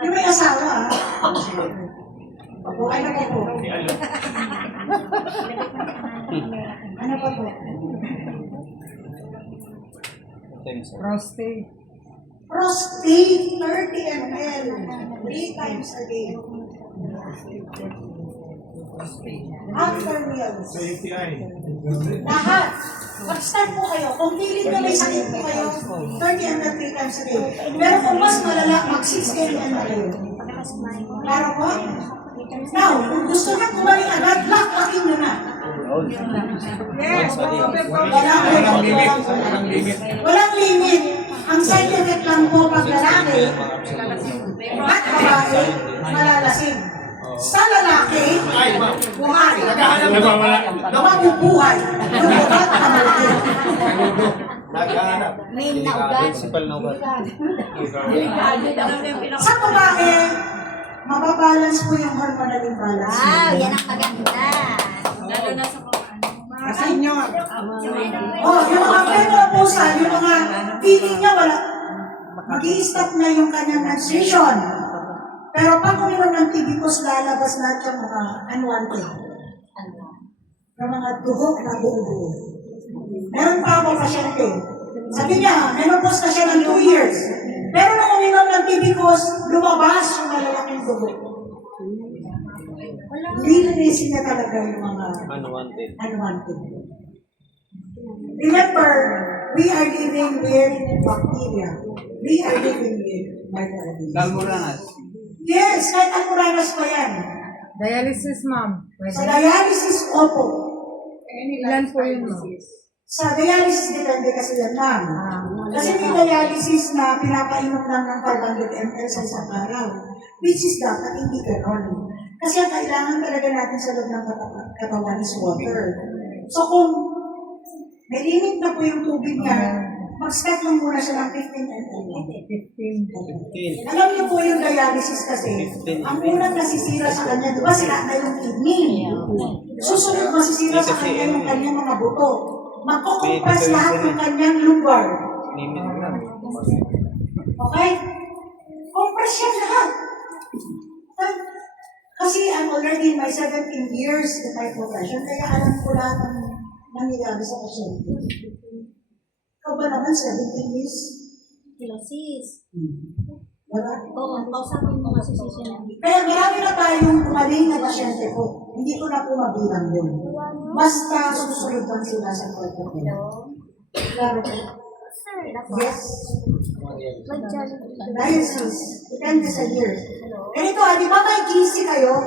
Yung may asawa, ano pa po? Ano pa po? Prostate. Prostate, 30 ml, 3 times a day. After meals. Sa ATI. Lahat. Mag-start po kayo. Kung feeling nyo may sakit po kayo, 30 ml 3 times a day. Pero kung mas malala, mag-6 ml na kayo. Klaro po? Now, kung gusto nyo kumalik agad, lock-locking nyo na. Yes. Walang limit. Ang side effect lang po pag lalaki at babae, malalasing. Sa lalaki, buhay. Mabubuhay. Lumubat na malaki. Main na ugat. Sa babae, mababalance po yung hormonal imbalance. Wow, yan ang maganda. Sa inyo. Oh, yung mga menopausal, yung mga feeling niya wala, mag-i-stop na yung kanyang menstruation. Pero pag uminom ng tibicus, lalabas lahat yung mga unwanted. Yung mga duhok na buo-buo. Meron pa ako pasyente. Sabi niya, menopause na siya ng 2 years. Pero nung uminom ng tibicus, lumabas yung malalaking duhok. Lilinisin niya talaga yung mga unwanted. Remember, we are living with bacteria. We are living with microorganisms. Dalmoranas. Yes, kahit almoranas pa yan. Dialysis, ma'am. Sa dialysis, opo. Ilan po yun, ma'am? Sa dialysis, depende kasi yan, ma'am. Kasi may dialysis na pinapainom lang ng 500 ml sa isang araw. Which is dapat hindi ganon. Kasi ang kailangan talaga natin sa loob ng katawan is water. So kung may limit na po yung tubig niya, mag-start lang muna siya ng 15 ml. 15. Alam niyo po yung dialysis kasi, ang unang nasisira sa kanya, di ba sila na yung kidney? Susunod masisira sa kanya yung kanyang mga buto. Magkukompress lahat yung kanyang lumbar. Okay? Compress yan lahat. Kasi I'm already in my 17 years in my profession, kaya alam ko lahat ng nangyayari sa pasyente. Ikaw ba naman 17 years? Pilosis. Wala? Oo, kausapin mo nga si Sisi na. Kaya marami na tayong kumaling na pasyente ko. Hindi ko na po mabilang yun. Basta susunod lang sila sa protocol. Klaro po? Yes. Dialysis. Depende sa year. Ganito, di ba may GC kayo?